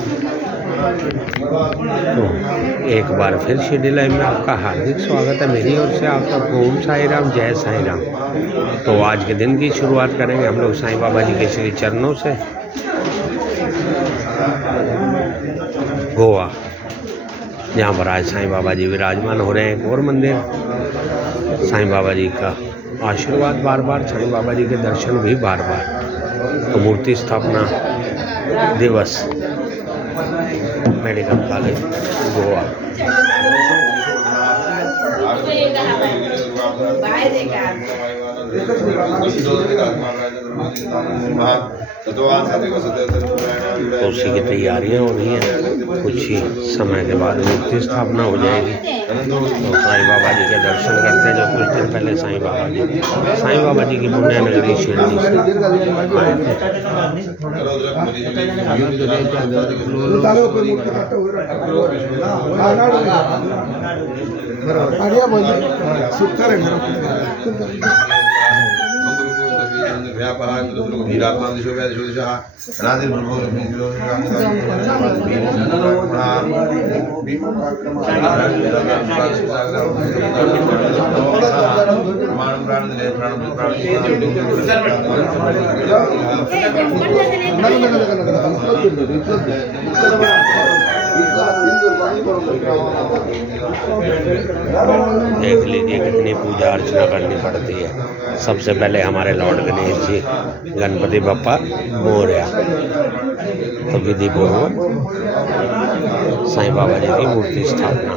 तो एक बार फिर शिरडी लाइव में आपका हार्दिक स्वागत है मेरी ओर से। आप सबको ओम साई राम, जय साई राम। तो आज के दिन की शुरुआत करेंगे हम लोग साईं बाबा जी के श्री चरणों से। गोवा, जहाँ पर आज साईं बाबा जी विराजमान हो रहे हैं। एक और मंदिर, साईं बाबा जी का आशीर्वाद बार बार, साईं बाबा जी के दर्शन भी बार बार। तो मूर्ति स्थापना दिवस, मेडिकल कॉलेज गोवा। तो उसी की तैयारियां हो रही हैं। कुछ ही समय के बाद मूर्ति स्थापना हो जाएगी। तो साईं बाबा जी के दर्शन करते हैं। जो कुछ दिन पहले साईं बाबा जी की पुण्य नगरी शिरडी से आए देख लीजिए कितनी पूजा अर्चना करनी पड़ती है। सबसे पहले हमारे लॉर्ड गणेश जी, गणपति बप्पा मोरया। तो विधि पूर्वक साईं बाबा जी की मूर्ति स्थापना।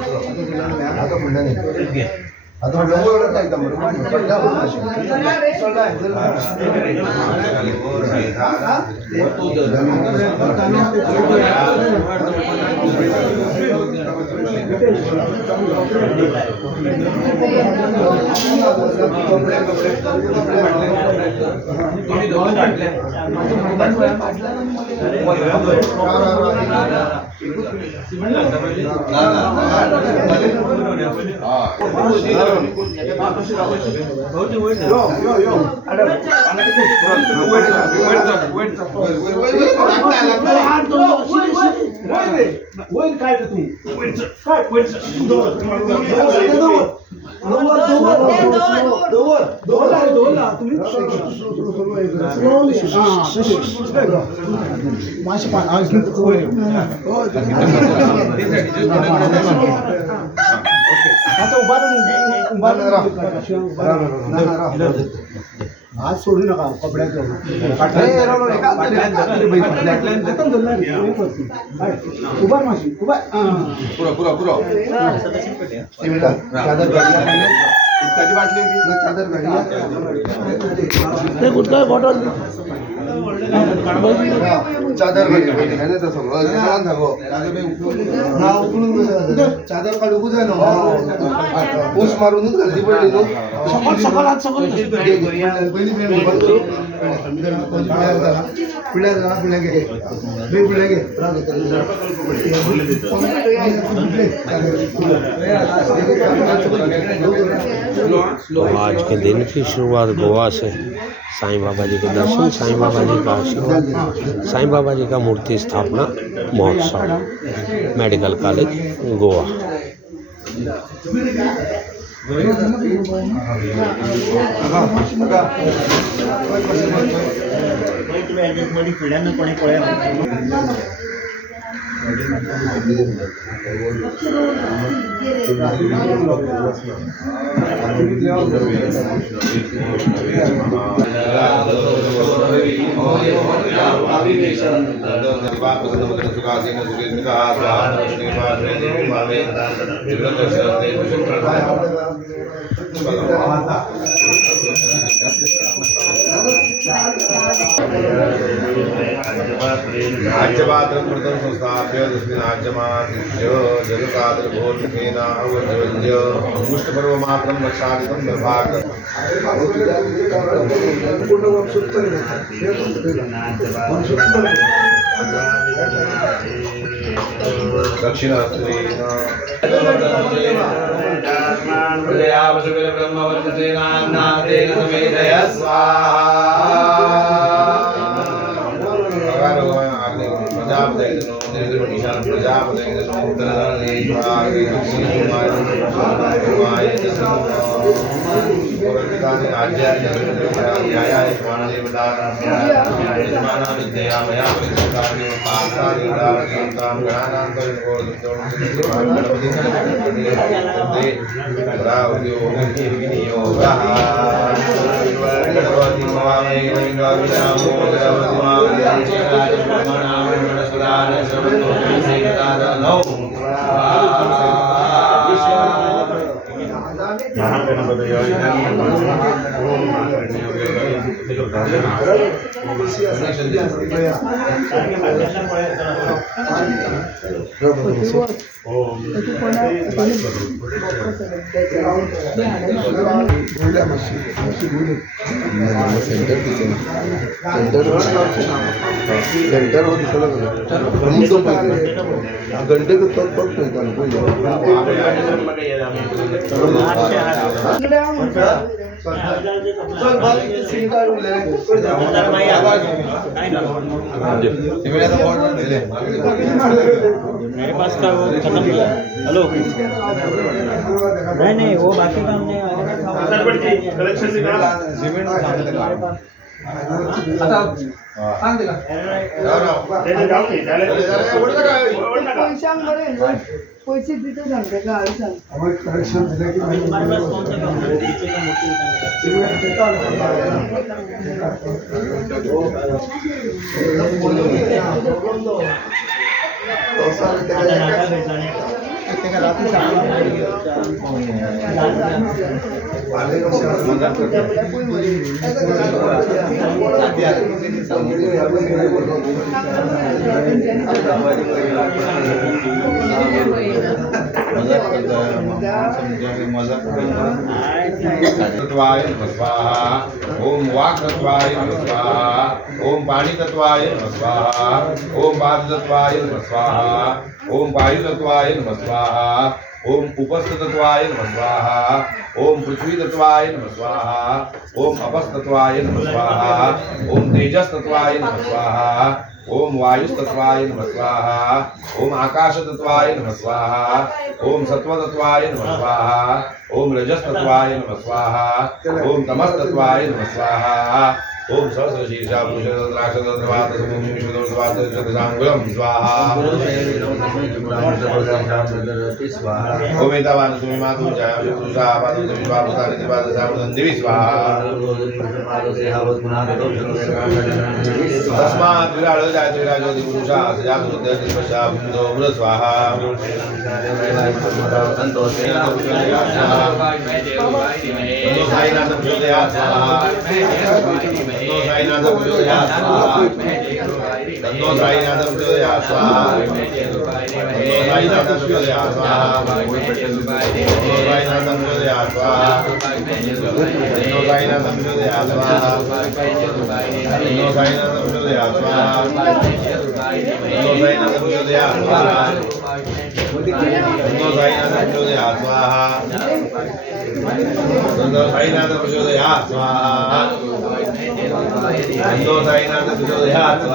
आज सोडू नका कपड्याचं उभा माशी उभा पुरा इत्यादी बाटली चादर गाडी बॉटल चादर चादर काढू जाय ना ऊस मारूनच गर्दी पडली तो आज के दिन की शुरुआत गोवा से। साईं बाबा जी के दर्शन, साईं बाबा जी का आशीर्वाद, साईं बाबा जी का मूर्ति स्थापना महोत्सव, मेडिकल कॉलेज गोवा। राज्यपात्रं कृतं संस्थाप्य तस्मिन् राज्यमासिष्य जगताद्रभोर्मुखेन अवज्वल्य मुष्टपर्वमात्रं रक्षादितं निर्भागम् दक्षिणास्त्रेण स्वाहा सेंटर वर दिसला घंटे को तक तक मेरे पास था वो खत्म किया। हेलो नहीं वो बाकी काम नहीं कलेक्शन पैसे तिथे सांगते का करेक्शन दिले की हमारे पास कौन सा काम है? नीचे का मोती तत्वाय नमः स्वाहा। ओम वाक् तत्वाय नमः स्वाहा। ओम पाणी तत्वाय नमः स्वाहा। ओम वाद तत्वाय नमः स्वाहा। ओम वायु तत्वाय नमः स्वाहा। ओम उपस्थ तत्वाय नमः स्वाहा। ओम पृथ्वी तत्वाय नमः स्वाहा। ओम अपस्थ तत्वाय नमः स्वाहा। ओम तेजस तत्वाय नमः स्वाहा। ओम वायु तत्वाय नमः स्वाहा। ओम आकाश तत्वाय नमः स्वाहा। ओम सत्व तत्वाय नमः स्वाहा। ओम रजस तत्वाय नमः स्वाहा। ओम तमस तत्वाय नमः स्वाहा। ओम सहस्रशीर्षा पुरुषराक्षसद्रवात समूह विश्वदोषवात शतसांगुलम स्वाहा। ओम एतावान सुमि मातु जाय पुरुषा पादु सुमि पादुतानि त्रिपादसामुदं दिवि स्वाहा। तस्मात् विराट जायते विराजोति पुरुषा सजातु बुद्धि पश्चा बुद्धो बुध स्वाहा। साईनाथ प्रचोदयात् स्वाहा। तन्नो साईनाथ प्रचोदयात् स्वाहा। तन्नो साईनाथ प्रचोदयात् स्वाहा। तन्नो साईनाथ प्रचोदयात् स्वाहा। तन्नो साईनाथ प्रचोदयात् स्वाहा। तन्नो साईनाथ प्रचोदयात् स्वाहा। तन्नो साईनाथ प्रचोदयात् स्वाहा। तन्नो साईनाथ प्रचोदयात् स्वाहा। तन्नो साईनाथ प्रचोदयात् स्वाहा। तन्नो साईनाथ प्रचोदयात् स्वाहा। तन्नो साईनाथ प्रचोदयात् स्वाहा।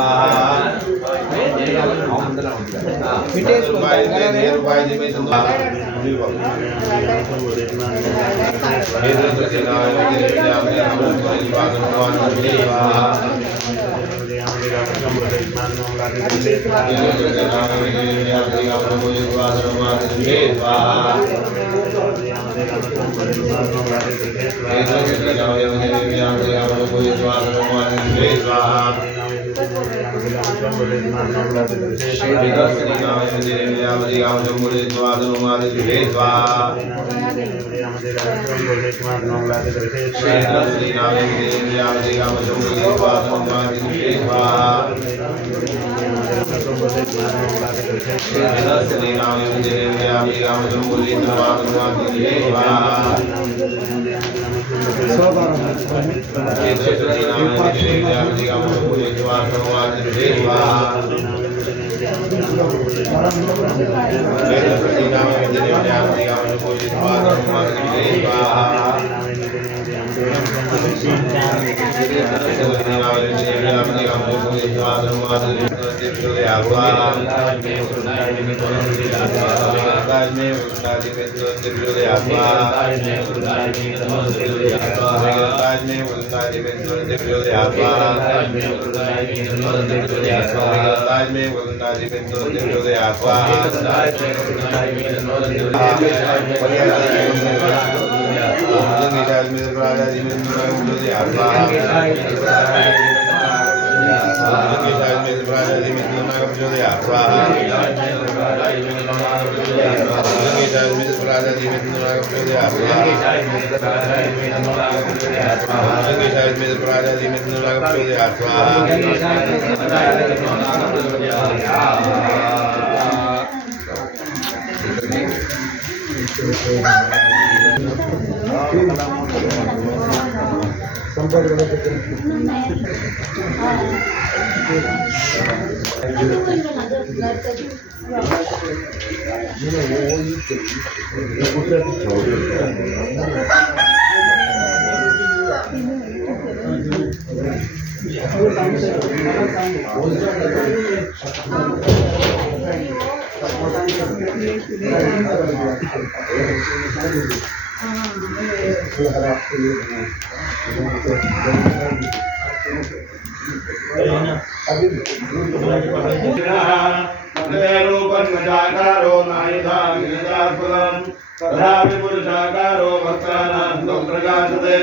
पुरुषाकारो भक्तानां प्रकाशते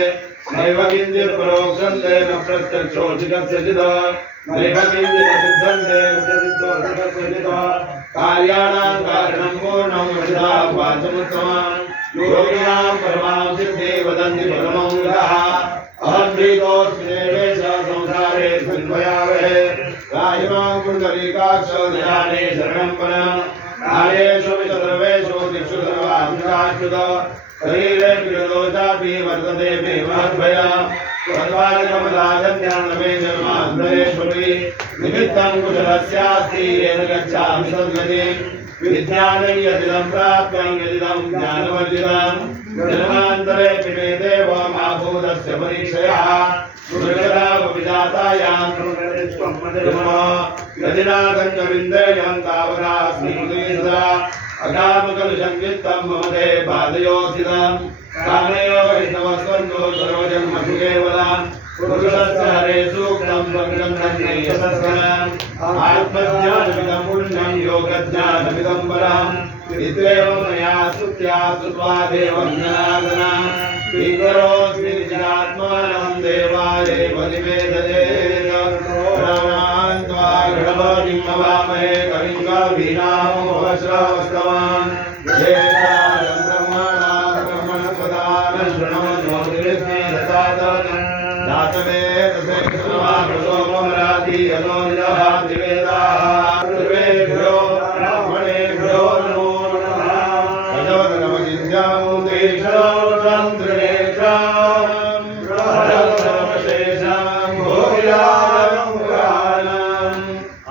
नैव किञ्चित् परोक्षन्ते न प्रत्यक्षोऽधिकस्य चिदः नैव किञ्चित् सिद्धन्ते न प्रसिद्धोऽधिकस्य चिदः कार्याणां कारणं पूर्णं वचिता वाचमुत्तमम् योगिनां परमां सिद्धि वदन्ति परमं गतः अहं प्रीतोऽस्मि देवेश संसारे भयावहे राजमां पुण्डरीकाक्ष ध्याने शरणं परम् कार्येषु सर्वेषु दिक्षु सर्वात्मकाच्युत शरीरे प्रियदोषापि वर्तते मे महद्भयम् त्वद्वारकमलाजन्यान्नमे जन्मान्तरेष्वपि निमित्तं कुशलस्यास्ति येन गच्छामि सद्गतिम् विज्ञानं यदिदं प्राप्तं यदिदं ज्ञानवर्जितं जन्मान्तरे मे देव माभूतस्य परीक्षया सुरगदावविजातायां त्वं मधुरमा यदि नागञ्जविन्देयं तावदास्मि मुदीसदा अकामकलुषङ्गितं मम ते पादयोसितं कामयो वैष्णवस्वन्दो सर्वजन्मसु केवलं पुरुषस्य हरे सूक्तं प्रकटं यशस्करम् आत्मज्ञानमिदं पुण्यं योगज्ञानमिदं परम् इत्येवं मया स्तुत्या स्तुत्वा देवं जनार्दनम् ईश्वरोऽस्मि निजात्मानं देवादेव निवेदयेत् प्रणमान्त्वा गणपतिं नमामहे कविं कवीनामुपश्रवस्तवान् ज्येष्ठानं ब्रह्मणां ब्रह्मणस्पदानं शृण्वन्नोतिर्मे ददातनं दातवेदसे कृष्णवाकृतोमराति यतो निदहाति वेदाः सर्वेभ्यो ब्राह्मणेभ्यो नमो नमः सजोदनमजिन्द्यां तेषां त्रिनेत्रं प्रहरवशेषं भोगिराजं पुराणम्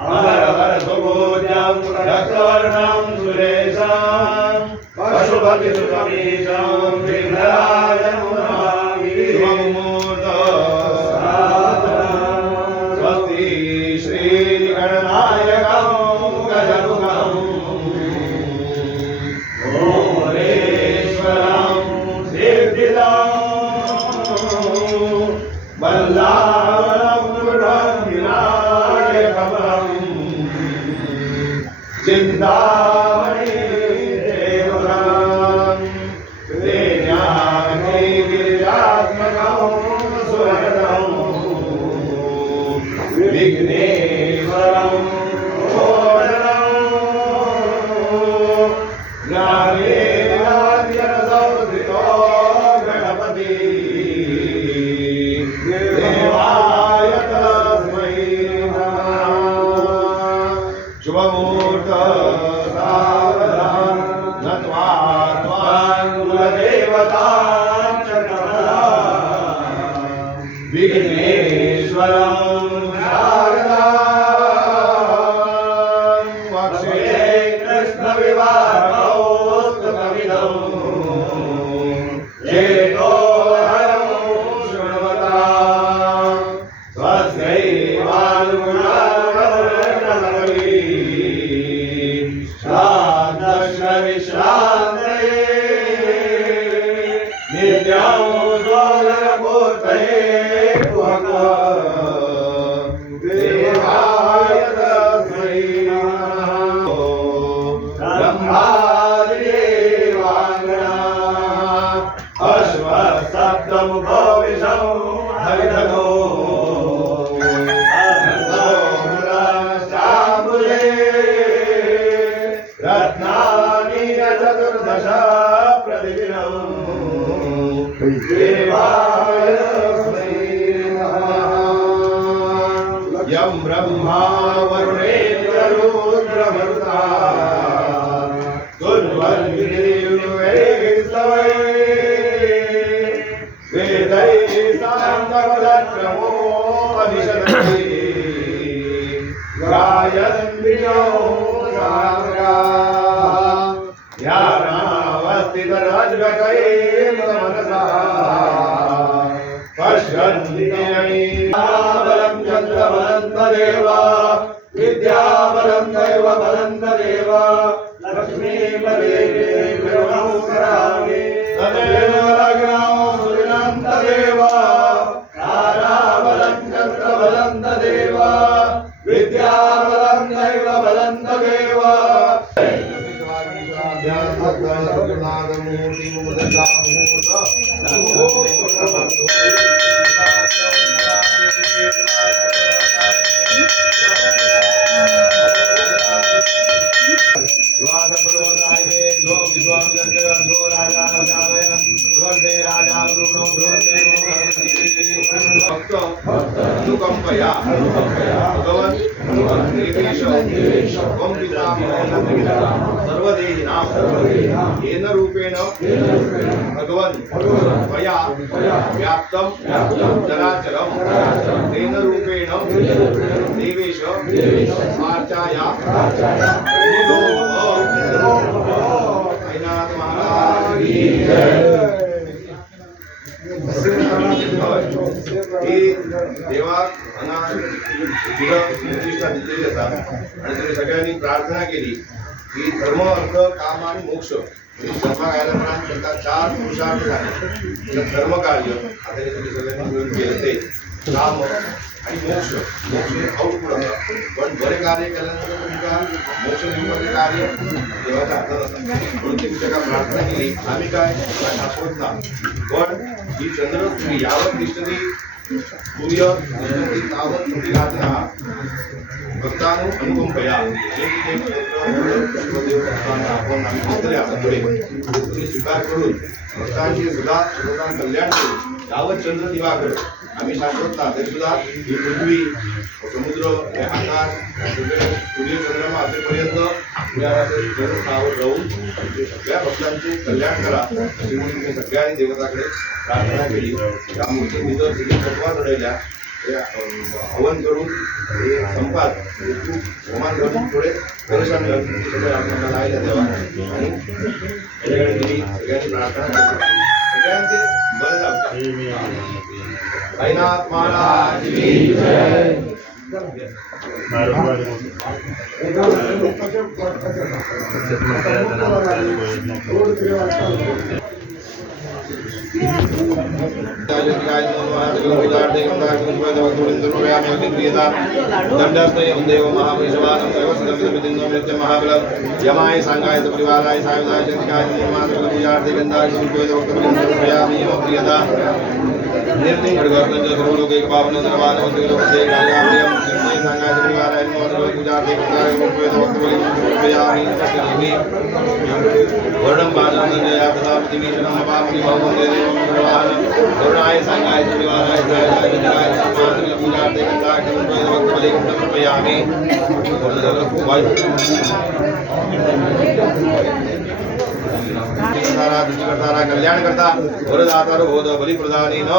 अमरवरसुभोजं रक्तवर्णं सुरेशं पशुपतिसुतमीशं विघ्नराजं नमामि स्वस्ति श्रीगणनायकं गजमुखम् ओमेश्वरं सिद्धिदं बल्लावरं विनायकम् चिन्तामणि देवं देव्यानि गिरिजात्मकं सुहृदं विघ्नेश्वरं मोदनं ज्ञानेन्द्रियसंस्थितो गणपति देवाय तस्मै नमः शुभमुहूर्त सावधान नत्वा त्वां कुलदेवतां च नमः विघ्नेश्वरं शारदां वक्षे कृष्णविवाहमोऽस्तु कविदं चेतोहरं विश्रांतये नित्यं स्वरमूर्तये देवाय तस्मै नमः। ब्रह्मादिदेवाङ्गना अश्वसप्तमुखो विष्णु हरिधनो रत्नानि चतुर्दश प्रतिदिनं देवाय तस्मै नमः। यं ब्रह्मा वरुणेन्द्र रुद्रमरुता वेदैः सामवेदक्रमो अधिशतैः गायन्त्यो ध्यानावस्थितराजगतैः मनसा पश्यन्ति बलं चन्द्रबलं तदेव विद्याबलं दैव बलं तदेव लक्ष्मीपदे विरमं करामि तदेव लग्नं सुदिनं तदेव ताराबलं चन्द्रबलं तदेव विद्याबलं दैव बलं तदेव अनुकंपया भगवन् सर्वदेहिनां येन रूपेण भगवन् त्वया व्याप्तं चराचरं तेन रूपेण देवेश आर्चाया साईनाथ महाराज की जय। ही देवा तुला प्रतिष्ठा दिलेली असतात आणि तरी सगळ्यांनी प्रार्थना केली की धर्म अर्थ काम आणि मोक्ष धर्म गायला करता 4 पुरुषार्थ झाले धर्म कार्य आता हे तुम्ही सगळ्यांनी मिळून केलं ते काम आणि मोक्ष आउटपुट असतात पण बरे कार्य केल्यानंतर तुमचा मोक्ष निर्माण कार्य देवाच्या हातात असतात म्हणून तुम्ही सगळ्या प्रार्थना केली आम्ही काय शाश्वत ना पण ही चंद्र तुम्ही यावत दिसतली सूर्य तावत तुम्ही घातला आहात भक्तानु अनुकंपया आपण आम्ही घेतले आता पुढे तुम्ही स्वीकार करून भक्तांची सुद्धा सर्वता कल्याण करू यावत चंद्र दिवाकर आम्ही शाश्वत ना तरी सुद्धा ही पृथ्वी समुद्र हे आकाश सूर्य चंद्रमा असेपर्यंत स्थावर राहून सगळ्या भक्तांचे कल्याण करा अशी म्हणून तुम्ही सगळ्यांनी देवताकडे प्रार्थना केली त्या मूर्तींनी जर सगळी तत्वा घडवल्या हवन करून हे संपाद खूप होमान करून थोडे परेशान सगळे आपल्याला राहायला द्यावा आणि सगळ्यांनी प्रार्थना करावी सगळ्यांचे बरं जाऊ साईनाथ महाराज की जय। यमाय सांगाय परिवाराय सायुधाय चंद्रिकाय पूजार्थे गंधा निर्णय खडगावच्या सर्व एक पावन सर्वान वंदे गायामयम निर्णय सांगायचं परिवार आहे पूजा वर्णम बाजारया तथा प्रतिमीशनं पापी भवन्ते देवं भगवान करुणाय सांगायचं परिवार आहे पूजा समर्पयामि कल्याण करता वरदाता बोध बलि प्रदानी न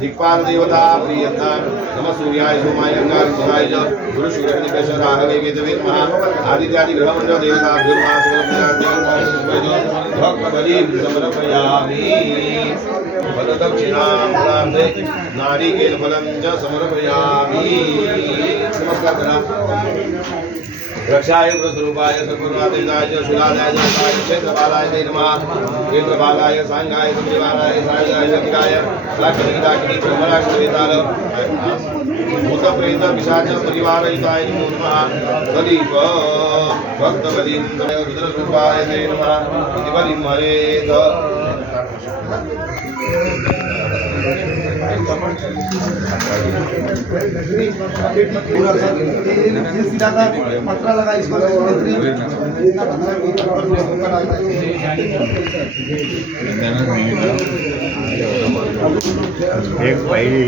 दिक्पाल देवता प्रियता नम सूर्याय सोमाय अंगार सुराय च गुरु शुक्र निकेश राहवे केतवे महा आदित्यादि ग्रह मंडल देवता गुरुमा सकल भक्त बलि समर्पयामि फल दक्षिणां प्राप्ते नारिकेल फलं च समर्पयामि नमस्कार करा रक्षाय प्रस्वरूपाय सद्गुरुनाथाय शिलादाय जगताय क्षेत्रपालाय ते नमः क्षेत्रपालाय सांगाय सुदेवाय सायाय जगताय लक्ष्मीदाकिनी चोमराक्षेताल भूतप्रेत पिशाच परिवारहिताय नमो नमः सदीप भक्तवदीन्द्र रुद्रस्वरूपाय ते नमः इति बलिमहेत पूरा सर ये सीधा का पत्रा लगा इसको एक पाहिजे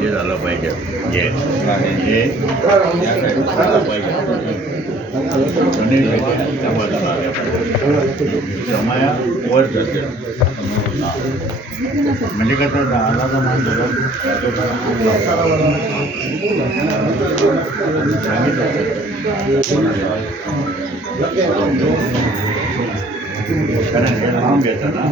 हे झालं पाहिजे हे झालं पाहिजे समाया वर जाते म्हणजे कसं आला तर मान झालं कारण हे नाव घेतं ना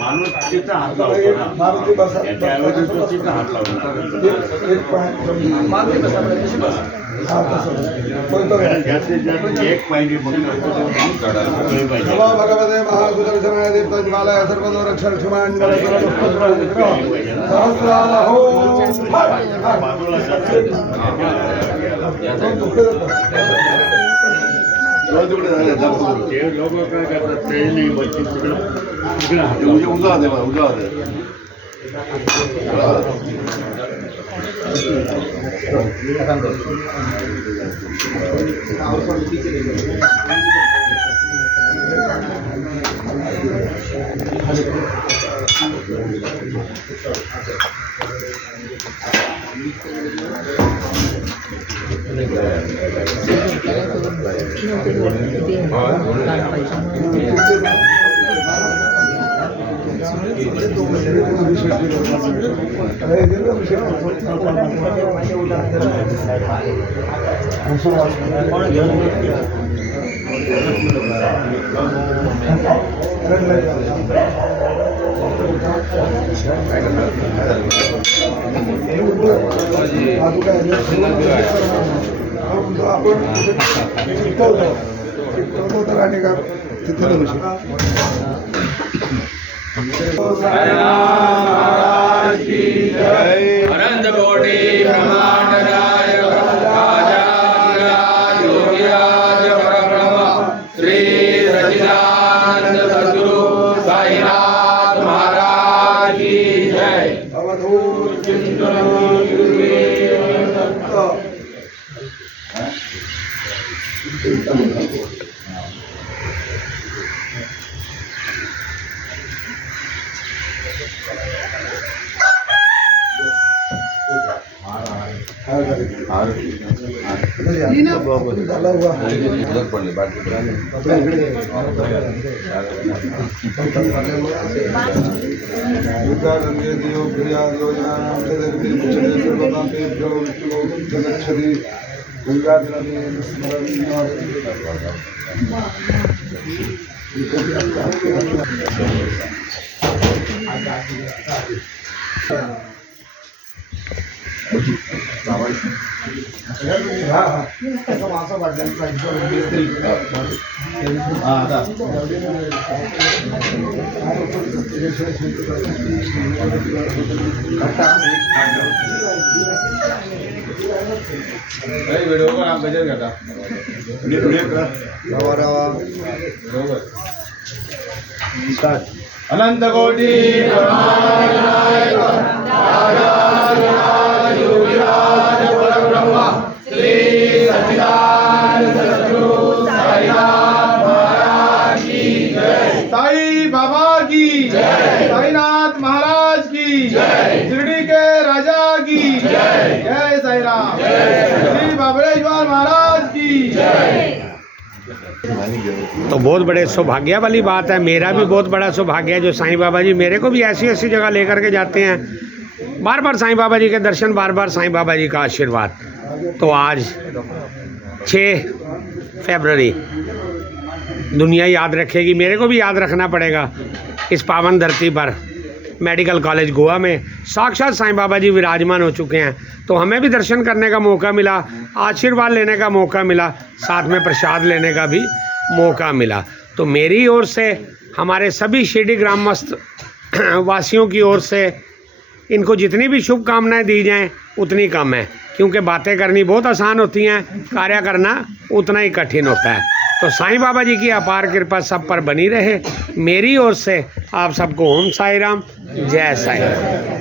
माणूस तिचा हात लावतो ना त्याऐवजी तो तिचा हात लावणार जास्तीत जास्त एक पाहिजे भगवते महासुदर्शनाय देवताज्वालाय सर्वतो रक्षक्षमान् ते लोक काय करतात ते नाही बच्ची तिकडं उजवा दे अनंत कोटि ब्रह्मांड नायक आचार्य योगिराज परब्रह्म श्री सच्चिदानंद सद्गुरु साईनाथ महाराज की जय। अवधूत चिंतन व्हिडिओ पण आप बजेट घेता अनंत कोटि ब्रह्मांड नायक आचार्य योगिराज परब्रह्म श्री सच्चिदानंद सद्गुरु साईनाथ महाराज की जय। साई बाबा की जय। साईनाथ महाराज की जय। शिरडी के राजा की जय। जय साई राम। श्री बाबरेश्वर महाराज की जय। तो बहुत बड़े सौभाग्य वाली बात है, मेरा भी बहुत बड़ा सौभाग्य है जो साईं बाबा जी मेरे को भी ऐसी ऐसी जगह लेकर के जाते हैं बार बार साईं बाबा जी के दर्शन, बार बार साईं बाबा जी का आशीर्वाद। तो आज 6 फरवरी दुनिया याद रखेगी, मेरे को भी याद रखना पड़ेगा। इस पावन धरती पर मेडिकल कॉलेज गोवा में साक्षात साईं बाबा जी विराजमान हो चुके हैं। तो हमें भी दर्शन करने का मौका मिला, आशीर्वाद लेने का मौका मिला, साथ में प्रसाद लेने का भी मौका मिला। तो मेरी ओर से, हमारे सभी शिरडी ग्रामस्थ वासियों की ओर से इनको जितनी भी शुभकामनाएं दी जाएं उतनी कम है, क्योंकि बातें करनी बहुत आसान होती हैं, कार्य करना उतना ही कठिन होता है। तो साईं बाबा जी की अपार कृपा सब पर बनी रहे। मेरी ओर से आप सबको ओम साई राम, जय साई राम।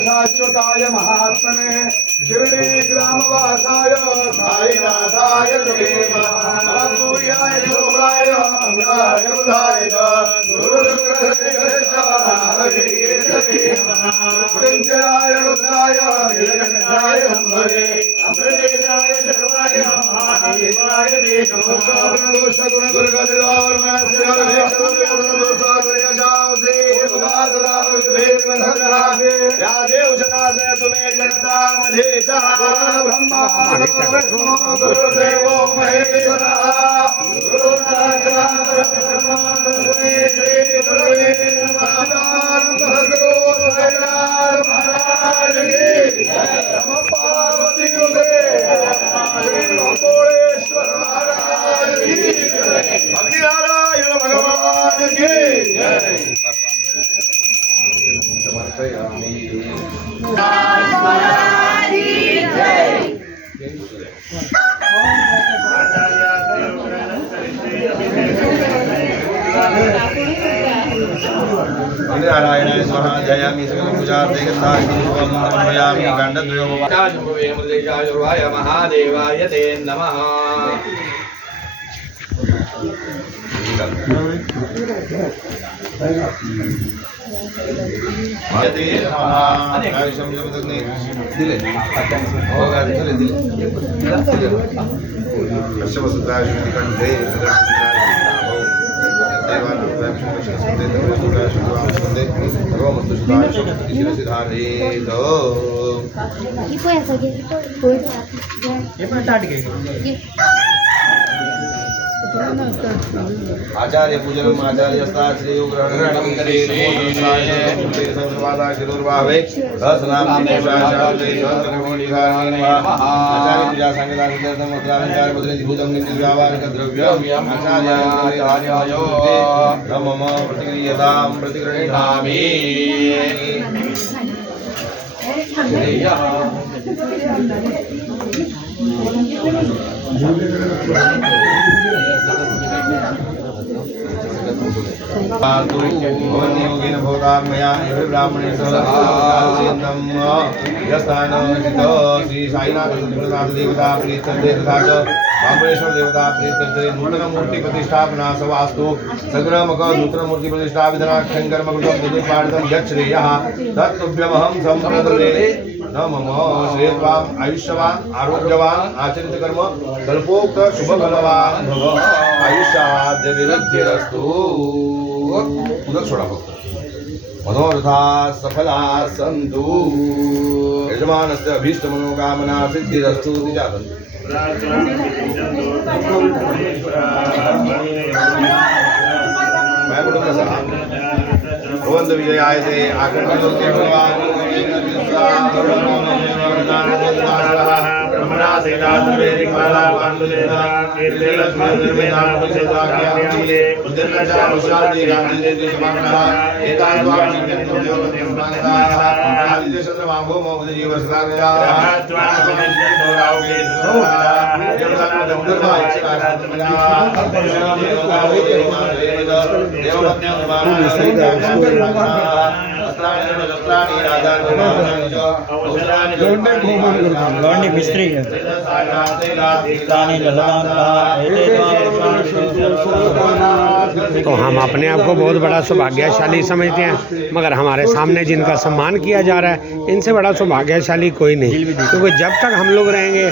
शाश्वताय महात्मने शिरडी ग्रामवासाय साईनाथाय नमः। सूर्याय शुक्लाय मंगलाय बुधाय मृत्युंजयाय रुद्राय नीलकंठाय हंभवे अमृतेशाय शर्वाय महादेवाय नमः। दोष गुण दुर्गतिदार मनस्य या देव शनाशय तुम्हें जनता मधेशा ब्रह्मा गुरुदेवो महेश्वरा गुरु साक्षात् परब्रह्म तस्मै श्री गुरवे नमः। सद्गुरु महाराज की नमः। पार्वती श्री भोलेश्वर महाराज की, अग्निनारायण भगवान की। नारायणाय स्वाहा। जयामि सकलं पूजार्थे गन्धाग्निमयामि गण्डद्वयोमृदेशाय महादेवाय ते नमः। यते आयुषं जपदग्ने दिले होगा दिले अश्वसुताय शुद्धिकण्ठे आचार्य पूजनम आचार्यस्ता श्री ग्रहणम करे सर्ववादा शिरोर्वावे सहस्रनाम निशाचार्य आचार्य पूजा संगता सिद्धार्थम वस्त्रालंकार मुद्रित भूतम नित्य व्यावहारिक द्रव्यम आचार्याय नमः प्रतिक्रियतां प्रतिगृह्णामि। योगेन भवतां मया ब्राह्मणे श्री साईनाथ देवता प्रीत्यर्थे तथा च बांबळेश्वर देवता प्रीत्यर्थे नूतन मूर्ति प्रतिष्ठापना सवास्तु सग्रहमक नूतन मूर्ति प्रतिष्ठा विधनाख्यं कर्मकृतं विदुपाठितं यच्छ्रेयः तत्तुभ्यमहं सम्प्रददे। न मम श्रेयत्वाम् आयुष्यवान् आरोग्यवान् आचरित कर्म कल्पोक्त शुभफलवान् भव आयुष्याद्य विरद्धिरस्तु। उदक सोडा फक्त। मनोरथा सफला सन्तु यजमानस्य अभीष्ट मनोकामना सिद्धिरस्तु। विचारन्तु मैं कुटुंब सह भवन्त विजयाय ते आकर्षणोऽस्ति भगवान् ब्रह्मणा सेनाद्वेदिकमाला पाण्डुलेना कीर्तिलक्ष्मीर्वेदा पुरुषेदाख्यातिले उद्दर्णचारुषादि रामदेशमानः एताद्वाक्यन्तोदेवतेस्मानः आदिदेशन्द्रमाभूमो उदजीवसदाख्या लौंडी मिस्त्री है तो हम अपने आप को बहुत बड़ा सौभाग्यशाली समझते हैं, मगर हमारे सामने जिनका सम्मान किया जा रहा है इनसे बड़ा सौभाग्यशाली कोई नहीं, क्योंकि जब तक हम लोग रहेंगे,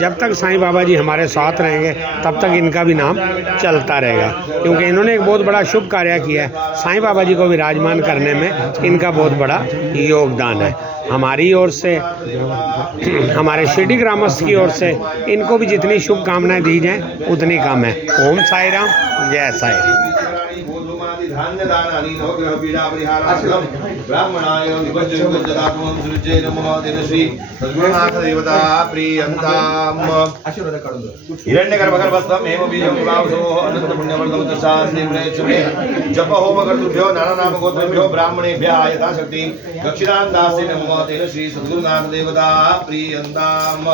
जब तक साईं बाबा जी हमारे साथ रहेंगे, तब तक इनका भी नाम चलता रहेगा, क्योंकि इन्होंने एक बहुत बड़ा शुभ कार्य किया है। साईं बाबा जी को विराजमान करने में इनका बहुत बड़ा योगदान है। हमारी ओर से, हमारे शिरडी ग्रामस्थ की ओर से इनको भी जितनी शुभकामनाएं दी जाएं उतनी कम है। ओम साई राम, जय साई राम। ब्राह्मणाय श्री सद्गुरुनाथ देवता प्रियंताम हिरण्यगर्भगर्भस्थं हेमबीजं वावसोः अनंत पुण्यवर्धनं दशास्ति प्रेक्षमे जप होम कर्तुभ्यो नानानाम गोत्रेभ्यो ब्राह्मणेभ्यः यथाशक्ति दक्षिणां दास्ये नमो तेन श्री सद्गुरुनाथ देवता प्रियंताम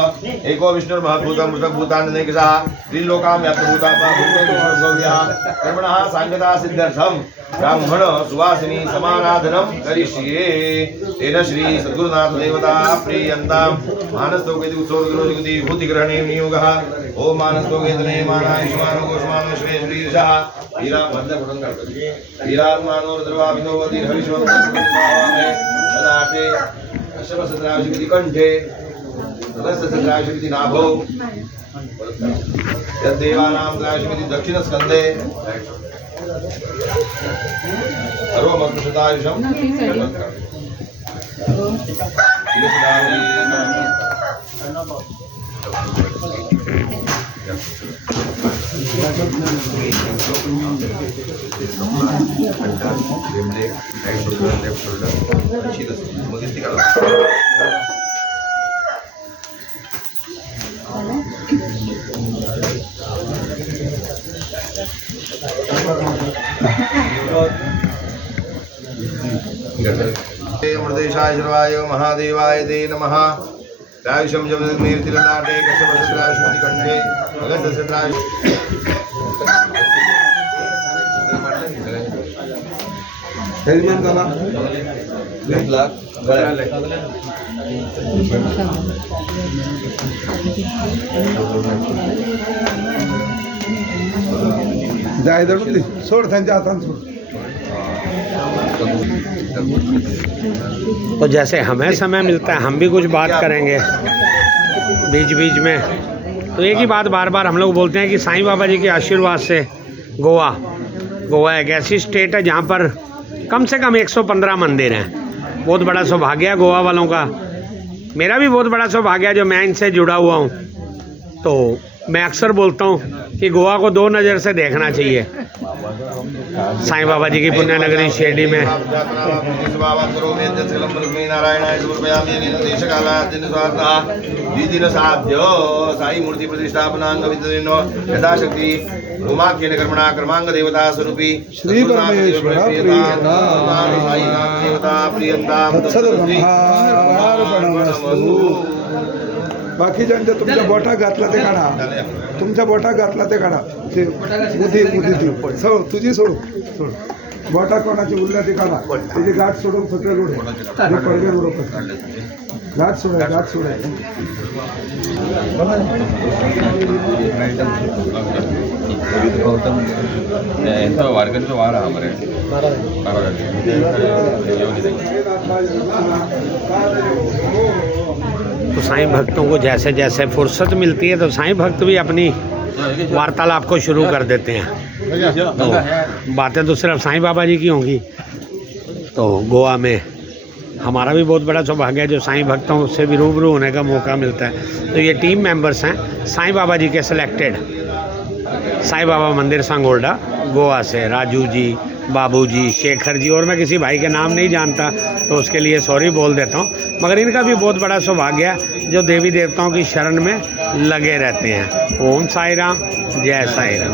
एको विष्णुर्महद्भूतं मृतभूतान्यनेकशः त्रिलोकां व्याप्तभूतात्मा भूतविश्वभव्यः कर्मणः सांगता सिद्ध्यर्थं ब्राह्मण सुवासिनी समाराधनम करिष्ये तेन श्री सद्गुरुनाथ देवता प्रियंताम मानस्तोकेति उत्सर्गरोजगति भूतिग्रहणे नियोगः ओम मानस्तोकेतने मानाय शुमानो गोष्मानो श्री श्रीशः वीरा भद्रपटं करते वीरात्मानो रुद्रवाभितो दीर्घविश्वं तदाटे अश्वसद्राशिति कंठे तदसद्राशिति नाभो यद्देवानां द्राशिति दक्षिणस्कन्धे सर्वमत्सुतायुषं अमृतेशाय सर्वाय महादेवाय ते नमः रायुषं जमदग्निर्तिलनाटे कश्यपसद्रायुष्मति कंठे अगस्त्यसद्रायुष हेलमेट दादा जाय दडून सोड त्यांच्या हातान सोड। तो जैसे हमें समय मिलता है हम भी कुछ बात करेंगे बीच बीच में। तो एक ही बात बार बार हम लोग बोलते हैं कि साईं बाबा जी के आशीर्वाद से गोवा एक ऐसी स्टेट है जहाँ पर कम से कम 115 मंदिर हैं। बहुत बड़ा सौभाग्य है गोवा वालों का, मेरा भी बहुत बड़ा सौभाग्य है जो मैं इनसे जुड़ा हुआ हूँ। तो मैं अक्सर बोलता हूँ कि गोवा को दो नज़र से देखना चाहिए। साईं बाबा जी की पुण्य नगरी शिरडी में साई मूर्ति प्रतिष्ठापनांग यथाशक्ति उमाख्यन कर्मणा कर्मांग देवता स्वरूपी श्री परमेश्वर देवता प्रियंताम बाकीच्यांच्या तुमच्या बोटा घातला ते काढा, तुमच्या बोटा घातला ते काढा, ते मुदी सोड, तुझी सोड बोटा कोणाची उरल्या ते काढा, त्याची गाठ सोडून सगळे रोड पडगे रोड गाठ सोडाय वारकरीचा वार हा बरे तो साईं भक्तों को जैसे जैसे फुर्सत मिलती है तो साईं भक्त भी अपनी वार्तालाप को शुरू कर देते हैं। तो बातें तो सिर्फ साईं बाबा जी की होंगी। तो गोवा में हमारा भी बहुत बड़ा सौभाग्य है जो साईं भक्तों से भी रूबरू होने का मौका मिलता है। तो ये टीम मेंबर्स हैं साईं बाबा जी के सिलेक्टेड, साईं बाबा मंदिर सांगोल्डा गोवा से, राजू जी, बाबू जी, शेखर जी, और मैं किसी भाई के नाम नहीं जानता तो उसके लिए सॉरी बोल देता हूँ। मगर इनका भी बहुत बड़ा सौभाग्य है जो देवी देवताओं की शरण में लगे रहते हैं। ओम साई राम, जय Sai Ram.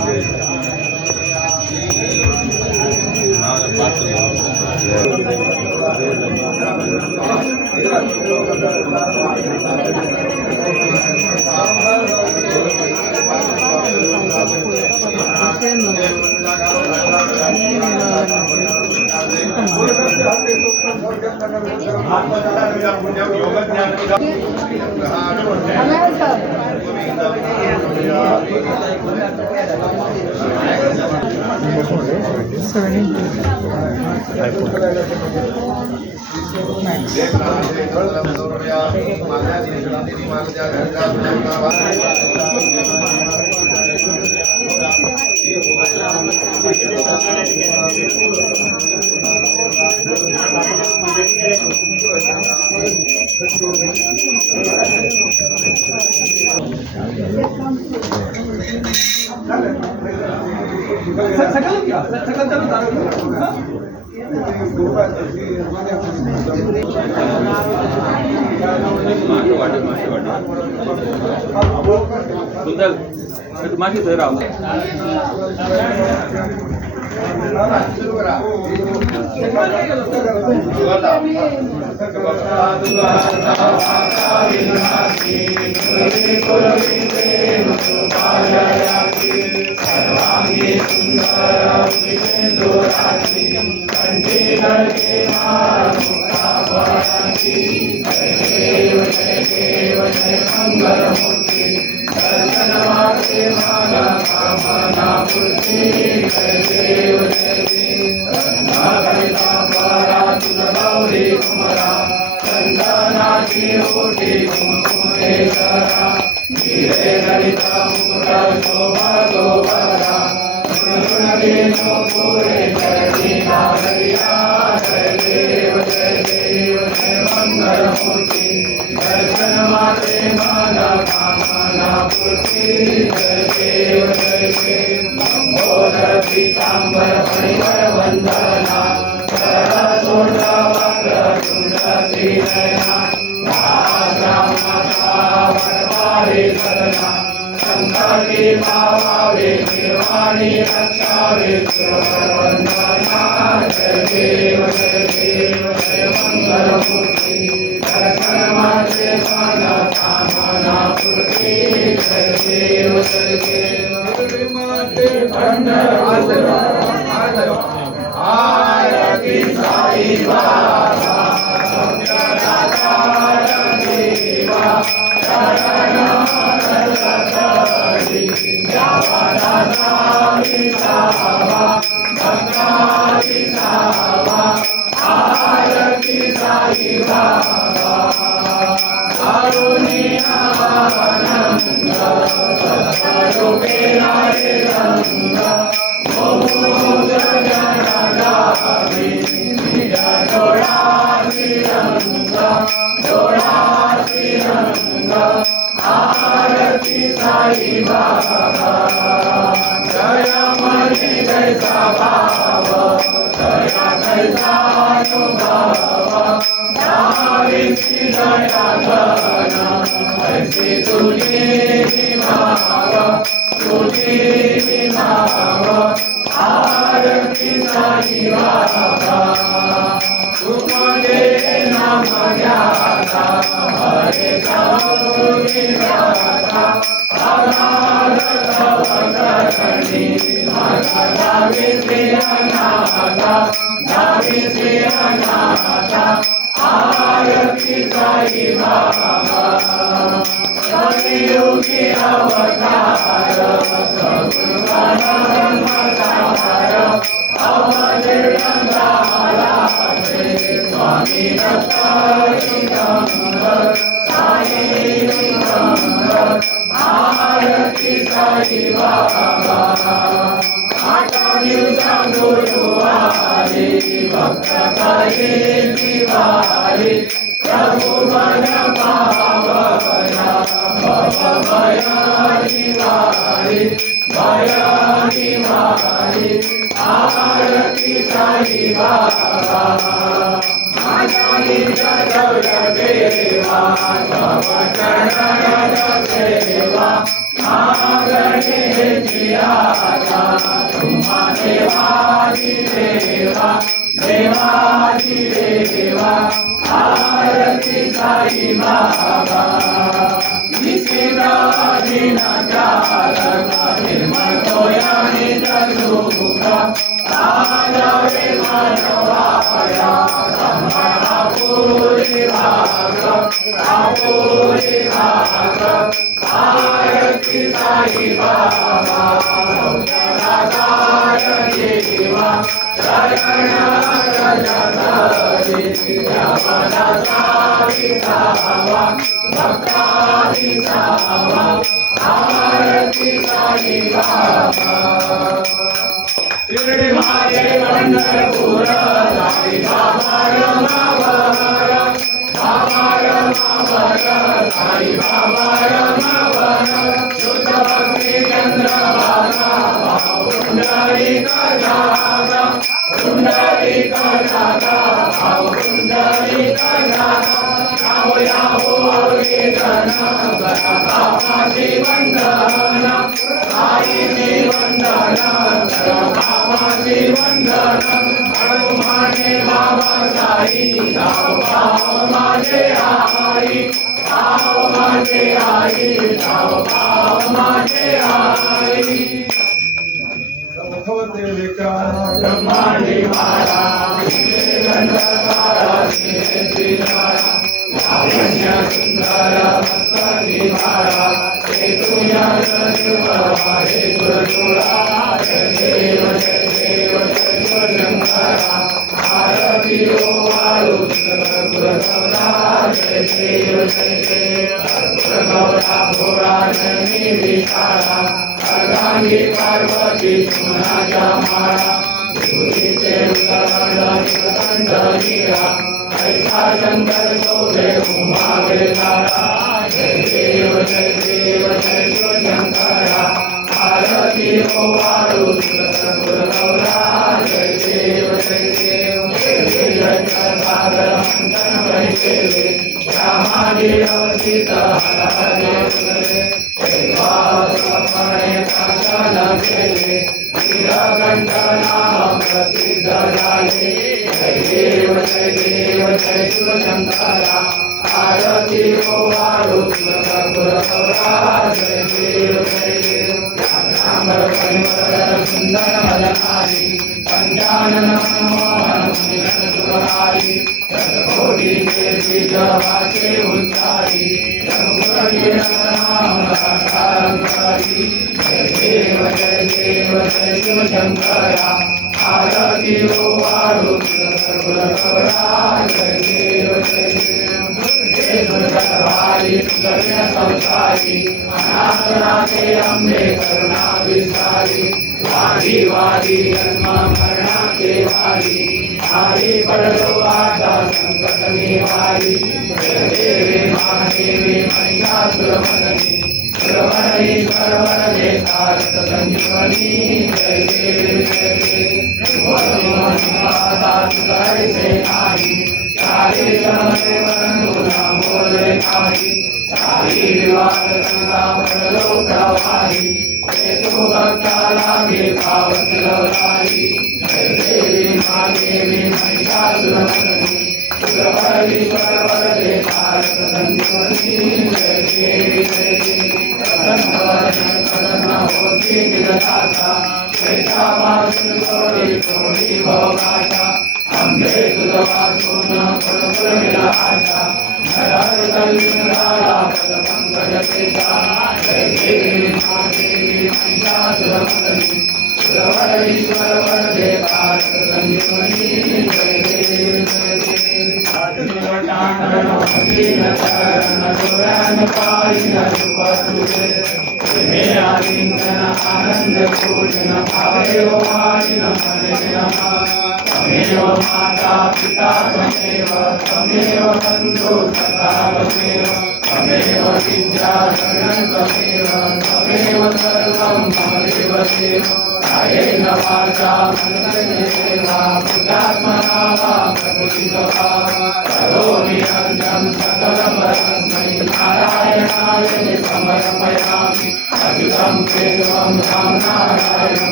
Gracias.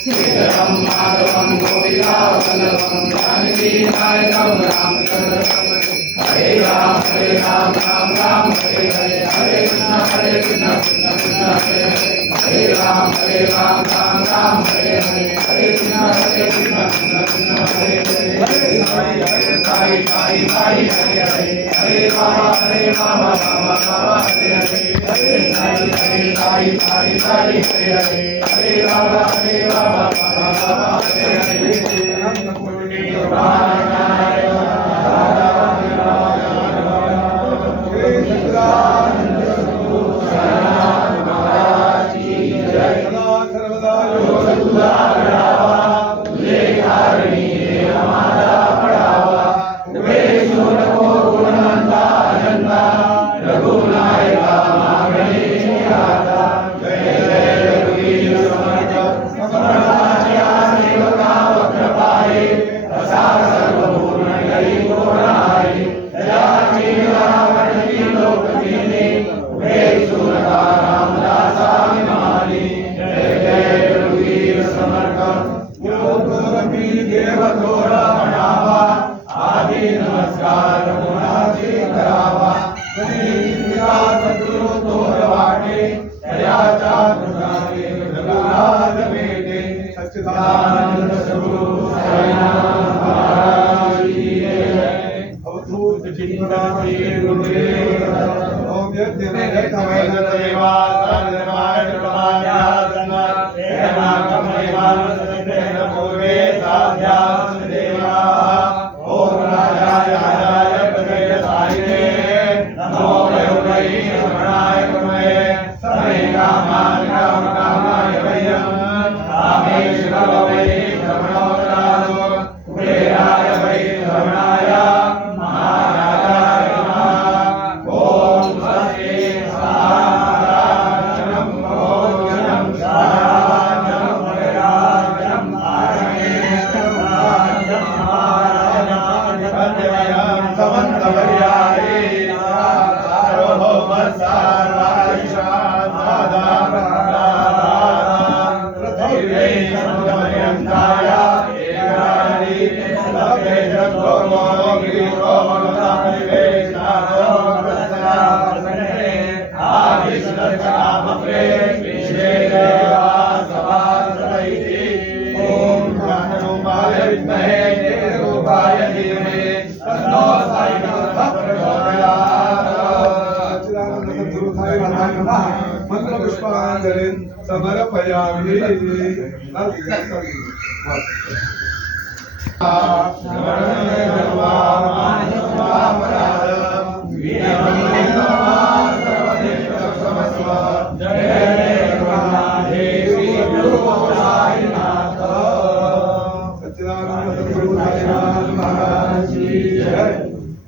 Sitaram Madhavam Govinda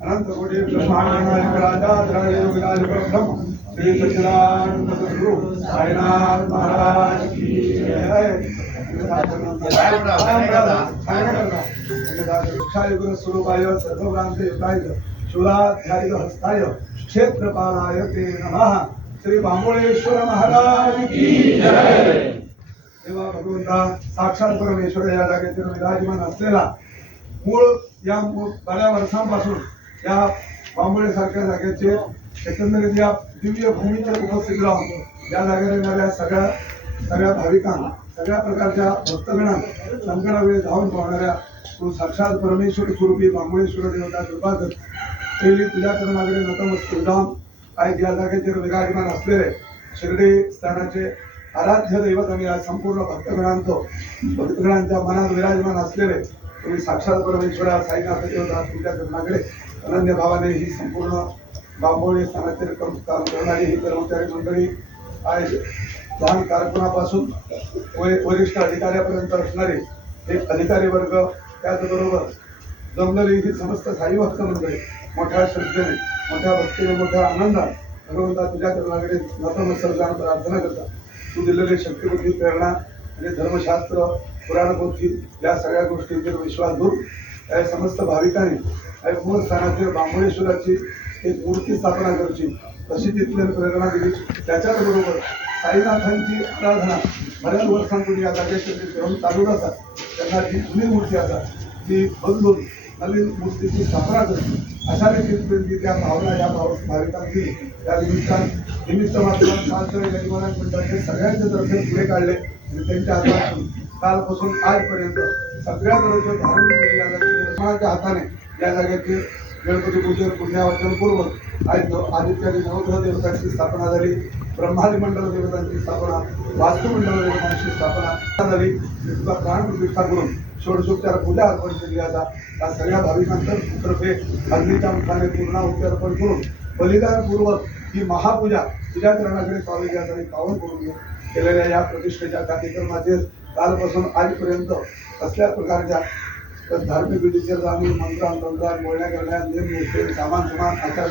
अनंत कोटि ब्रह्मांड राजा द्रविड़ विराज ब्रह्म श्री सच्चिदानंद सद्गुरु साईनाथ महाराज की जय। वृक्षायुग स्वरूपाय सर्वभ्रांते युताय शूलाध्याय हस्ताय क्षेत्रपालाय ते नमः। श्री बांबोळेश्वर महाराज की जय। देवा भगवंता साक्षात परमेश्वर या जागेतील विराजमान असलेला मूळ या बऱ्या वर्षांपासून या बांबोळे सारख्या जागेचे एकंदरीत या दिव्य भूमीच्या उपस्थित राहून या जागेला येणाऱ्या सगळ्या भाविकांना सगळ्या प्रकारच्या भक्तगणांना संकटावेळी धावून पाहणाऱ्या तू साक्षात परमेश्वर स्वरूपी बांबोळेश्वर देवता कृपा कर। पहिली तुझ्या करणारे नतमस्तक जाऊन आज या जागेचे विराजमान असलेले शिर्डी स्थानाचे आराध्य दैवत आणि या संपूर्ण भक्तगणांच्या मनात विराजमान असलेले तुम्ही साक्षात परमेश्वरा साईनाथ देवता तुमच्या करणाकडे अनन्य भावाने ही संपूर्ण बांबोळे स्थानाचे काम करणारी ही कर्मचारी मंडळी आज लहान कारकुनापासून वरिष्ठ अधिकाऱ्यापर्यंत असणारे हे अधिकारी वर्ग त्याचबरोबर जमलेली ही समस्त साई भक्त मंडळी मोठ्या श्रद्धेने मोठ्या भक्तीने मोठ्या आनंदात भगवंता तुझ्या करणाकडे नतमस्तक जाऊन प्रार्थना करतात। तू दिलेली शक्तिबुद्धी प्रेरणा आणि धर्मशास्त्र पुराणबुद्धी या सगळ्या गोष्टींवर विश्वास धरून या समस्त भाविकांनी या मूळ स्थानातील बांबोळेश्वराची एक मूर्ती स्थापना करायची तशी तिथल्या प्रेरणा दिली। त्याच्याबरोबर साईनाथांची आराधना बऱ्याच वर्षांपूर्वी या जागेत घेऊन चालू असतात। त्यांना जी जुनी मूर्ती असतात ती बदलून नवीन मूर्तीची स्थापना करते. अशा रीतीने त्या भावना या भाविकांनी या निमित्त मात्र गरीबाला मंडळाचे सगळ्यांचे तर्फे पुढे काढले आणि त्यांच्या हातातून कालपासून आजपर्यंत सगळ्या प्रकारच्या धार्मिक निर्माणाच्या हाताने या जागेचे गणपती पूजन पुण्यावाचन पूर्वक आज आदित्यादी नवग्रह देवतांची स्थापना झाली, ब्रह्मादी मंडळ देवतांची स्थापना, वास्तुमंडळ देवतांची स्थापना झाली. तुझा प्राणप्रतिष्ठा करून षोडशोपचार पूजा अर्पण केली जाता. या सगळ्या भाविकांतर्फे अग्नीच्या मुखाने पूर्णाहुती अर्पण करून बलिदानपूर्वक ही महापूजा तुझ्या चरणाकडे पावली जाताना पावन करून केलेल्या या प्रतिष्ठेच्या कार्यक्रमाचे कालपासून आजपर्यंत कसल्या प्रकारच्या धार्मिक विधीचे आम्ही मंत्रांतंत्रात बोलण्या करण्यात नियम निष्ठे सामान आचार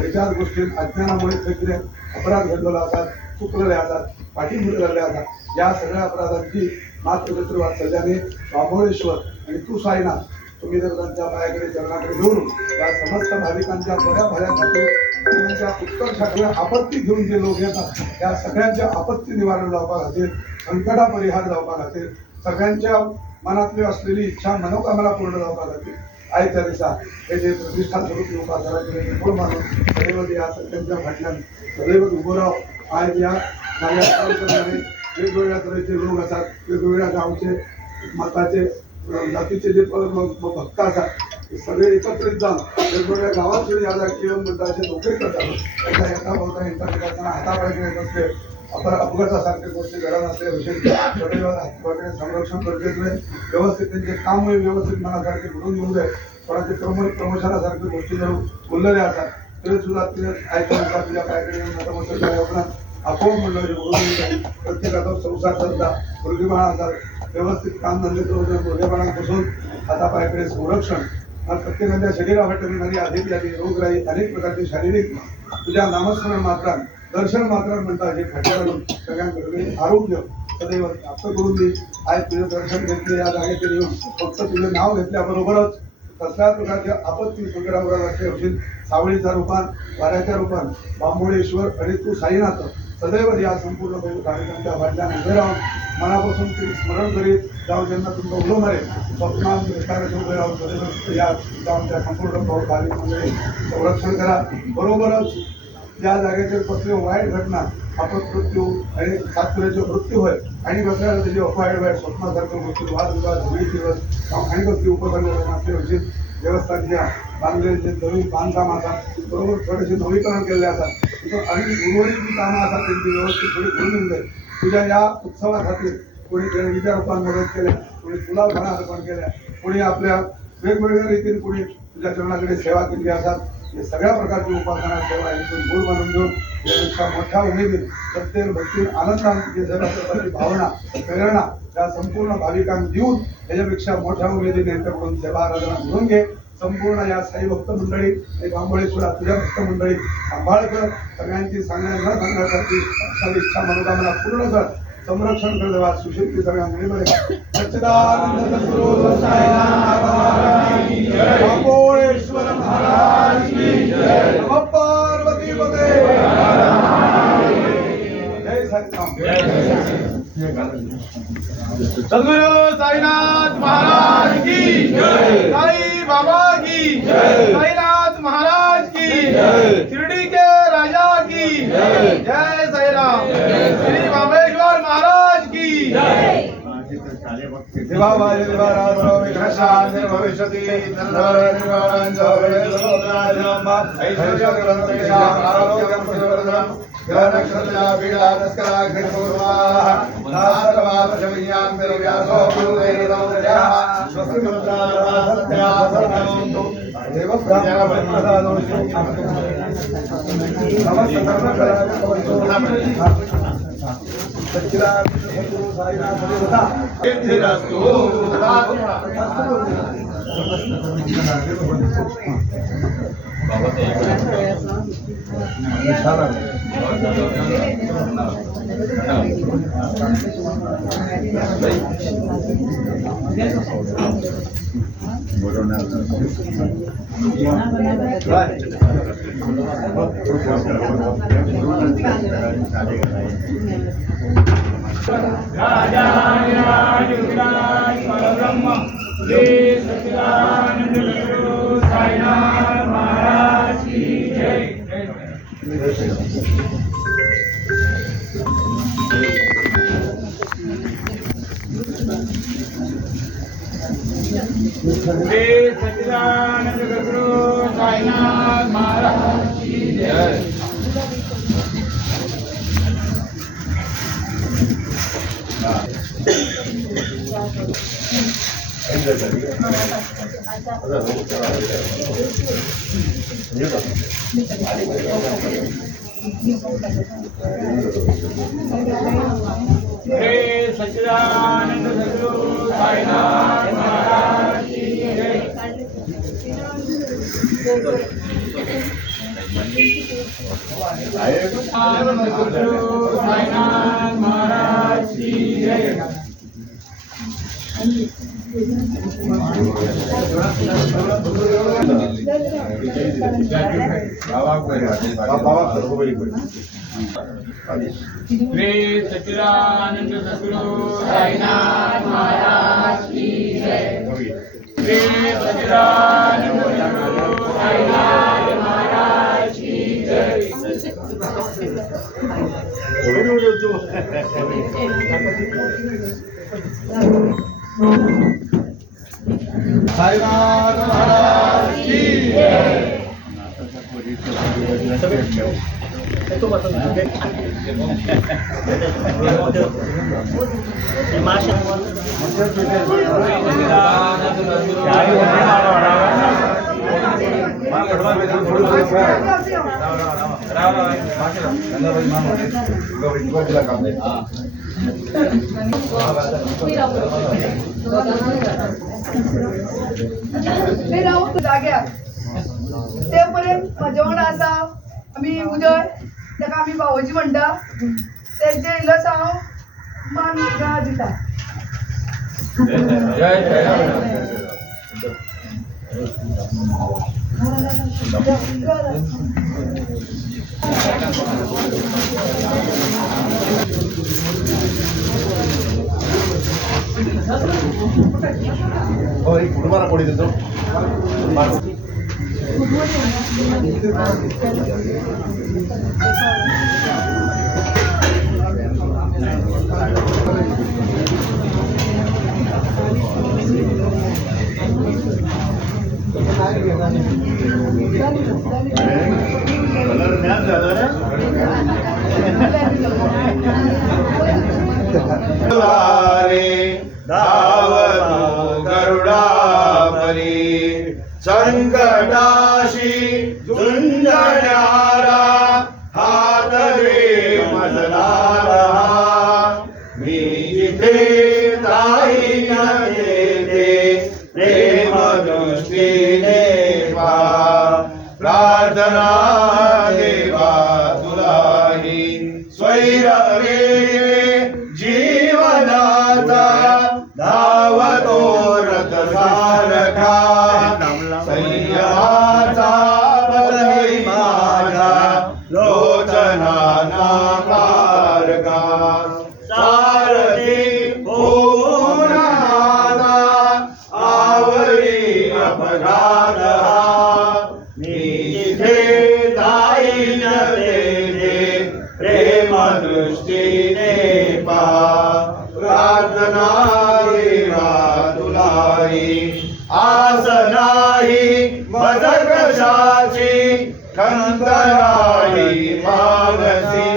विचार गोष्टी अज्ञानामुळे फेकले अपराध घडलेला असतात, चुकलेले असतात, पाठीमुळे झाले असतात. या सगळ्या अपराधांची मातृपितृवात्सल्याने बांबोळेश्वर आणि तू साईनाथ तुम्ही जर त्यांच्या पायाकडे चरणाकडे जोडून या समस्त भाविकांच्या बऱ्या भऱ्यासाठी त्यांच्या उत्कर्षाकडे आपत्ती घेऊन जे लोक येतात त्या सगळ्यांच्या आपत्ती निवारण लावपा घातील, संकटा परिहार लावपा घातील, सगळ्यांच्या मनातली असलेली इच्छा मनोकामना पूर्ण लावपा घातील. आयच्या दिवसा हे जे प्रतिष्ठा स्वरूपी उपासनाचे निर्मूळ मानून सदैव या सगळ्यांच्या भाटल्याने सदैव उभं राव. आज या नागरिकांकडे वेगवेगळ्या तऱ्हेचे लोक असतात, वेगवेगळ्या गावचे मताचे जातीचे जे भक्त असतात ते सगळे एकत्रित जाऊन वेगवेगळ्या गावात या जागेवर मंडळाचे नोकरी करतात. त्याच्या एका भावता इंटरनेटना हातापायकडे येत असते, अपघातासारख्या गोष्टी घडत असते, विशेष संरक्षण गरजेचं आहे. व्यवस्थित त्यांचे काम व्यवस्थित मनासारखे घडून येऊ दे. कोणाचे प्रमोशनासारख्या गोष्टी जर बोललेल्या असतात तरी सुद्धा ते ऐकण्याचा तुझ्या पायाकडे नतमस्तक आपोआप मंडळाचे घडून प्रत्येकाचा संसार करता मुलगीबाळा असतात, व्यवस्थित काम धंदे मुलगेबाळांपासून हातापायाकडे संरक्षण प्रत्येकाच्या शरीरावर येणारी अधिक यादी रोगराई अनेक प्रकारचे शारीरिक तुझ्या नामस्मरण मात्रात दर्शन मात्रात म्हणतात हे घडून सगळ्यांकडे आरोग्य सदैव प्राप्त करून दे. आज तुझे दर्शन घेतले या जागेचे येऊन फक्त तुझे नाव घेतल्याबरोबरच कसल्या प्रकारच्या आपत्ती सुगरावराचे होतील. सावळीच्या रूपान, वाऱ्याच्या रूपान, बांबोळेश्वर आणि तू साईनाथ सदैव या संपूर्ण भाविकांच्या वाटल्याने उभे राहून मनापासून ते स्मरण करीत जाऊ ज्यांना तुमचं उभं मारेल स्वप्नात विस्ताराचे उभे राहून सदैव या गावच्या संपूर्ण भाविक मंडळी संरक्षण करा. बरोबरच या जागेचे कसले वाईट घटना अपमृत्यू आणि सातपुऱ्याचे मृत्यू होय आणि कसल्या त्याचे वाईट वाईट स्वप्नासारख्या गोष्टी वादविवाद झगडी दिवस आणि कसली उपकरणे देवस्थानच्या बांधलेले जे नवीन बांधकाम असतात बरोबर थोडेसे नवीकरण केलेले असतात तिथं आणि उर्वरित जी कामं असतात त्यांची व्यवस्थित थोडी करून मिळते. तुझ्या या उत्सवाखातीर कोणी देणगीच्या रूपात मदत केल्या, कोणी फुलाव खाना अर्पण केल्या, कोणी आपल्या वेगवेगळ्या रीतीने कोणी तुझ्या चरणाकडे सेवा केली असतात. हे सगळ्या प्रकारची उपासना सेवा यांची गुण मानून घेऊन यापेक्षा मोठ्या उमेदीने प्रत्येक भक्ती आनंदाने प्रकारची भावना प्रेरणा या संपूर्ण भाविकांना देऊन याच्यापेक्षा मोठ्या उमेदीने यांच्याकडून सेवा आराधना म्हणून घे. संपूर्ण या साई भक्त मंडळी आणि बांबोळेश्वरा तुझ्या भक्त मंडळी सांभाळ कर. सगळ्यांची सांगण्यासारखी इच्छा मनोकामना पूर्ण कर. संरक्षण कर देवा. सुशील सगळ्या मुलीमध्ये सच्चिदानंद सद्गुरु साईनाथ महाराज की जय. बांबोळेश्वर महाराज की जय. नमः पार्वती पते. जय सच्चिदानंद. सद्गुरु साईनाथ महाराज की जय. साई बाबा की जय. साईनाथ महाराज की जय. शिर्डी के राजा की जय. जय साईराम. श्री बाबेश्वर महाराज की जय. देवाबाई देवाराज विघ्नशांती भविष्यति निर्वाणं जवळेश्वराजनंबा ऐश्वर्यग्रंथेशा आरोग्यं सुवर्धनं ग्रहनक्षत्रा पीडादस्करा घृतपूर्वाः नाथवादशविज्ञान विरव्यासो गुरुदेवोदयः स्वस्तिमन्त्राः सत्यासनन्तु देव ब्रह्मणोषु सच्चिदानंद सद्गुरु साईनाथ देवता सिद्धिरस्तु. राजा ब्रह्म श्री सच्चिदानंद सद्गुरु साईनाथ महाराज की जय। श्री सच्चिदानंद सद्गुरु साईनाथ महाराज की जय। श्री सच्चिदानंद सद्गुरु साईनाथ महाराज की जय। सद्गुरु साईनाथ महाराज की जय। श्री सच्चिदानंद सद्गुरु साईनाथ महाराज की जय। श्री सच्चिदानंद सद्गुरु साईनाथ महाराज की जय। साईनाथ महाराज की जय। जाग्यार ते पर्यंत म्हजे वांगडा आसा आमी उदय, ताका आमी बावोजी म्हणटा, तेजे इल्लोच हांव मान दिता। कुटुंबाला कोणी देतो गरुडापरी संकटाशी झुंजणारा हात रे मजलारा मी जिथे जाईन तेथे प्रेम दृष्टीने पा प्रार्थना देवा तुलाही स्वैर जीवनाचा धावतो रथ सारखा संयमाचा पदवी माझा लोचनाना पारका सारथी होऊन नादा आवरी अपघात मी जिथे जाईन तेथे प्रेम दृष्टीने पा प्रार्थना देवा तुलाही आस नाही मज कशाची खंत नाही मानसी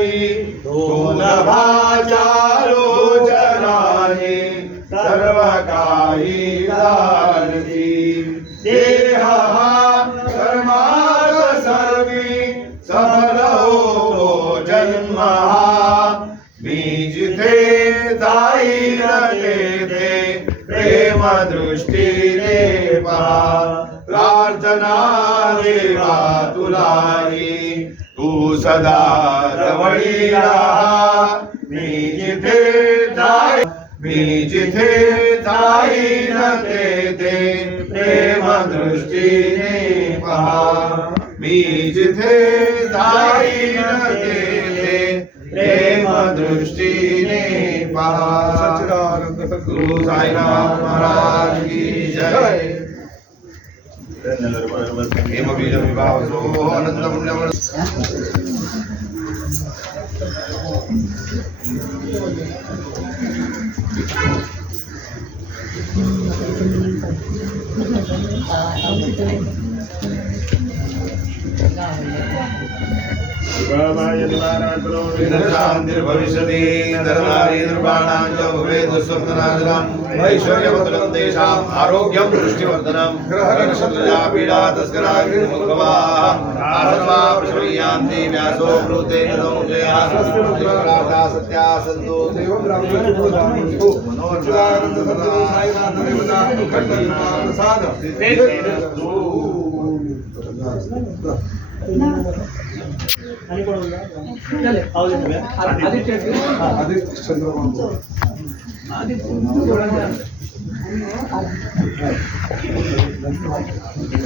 दोन भाच्या लोचनाने सर्व काही जाणती देह हा कर्मात सर्वी सबल हो जन्म हा मी जिथे जाईन तेथे प्रेम दृष्टीने पहा प्रार्थना देवा तुलाही तू सदा जवळी राहा मी जिथे जाईन तेथे प्रेम दृष्टीने पहा मी जिथे जाईन तेथे प्रेम दृष्टीने पहा। सच्चिदानंद सद्गुरु साईनाथ महाराज की जय हेमबीज विभावसो अनंत पुण्यमळ शांतिर्भविष्यति नरनारी निर्वाणां च भवेत् स्वप्ननाशनम् ऐश्वर्यवतनं तेषाम् आरोग्यं पुष्टिवर्धनं ग्रहनक्षत्रया पीडा तस्करा विमुक्तवाः आसर्वा प्रश्रयान्ति व्यासो ब्रूते नमोजया स्वस्तिपुत्राः सत्या सन्तु देवं ब्राह्मणो मनोरञ्जनानंद सद्गुरु साईनाथ देवता खंड प्रसाद आदित्य चंद्रबाबू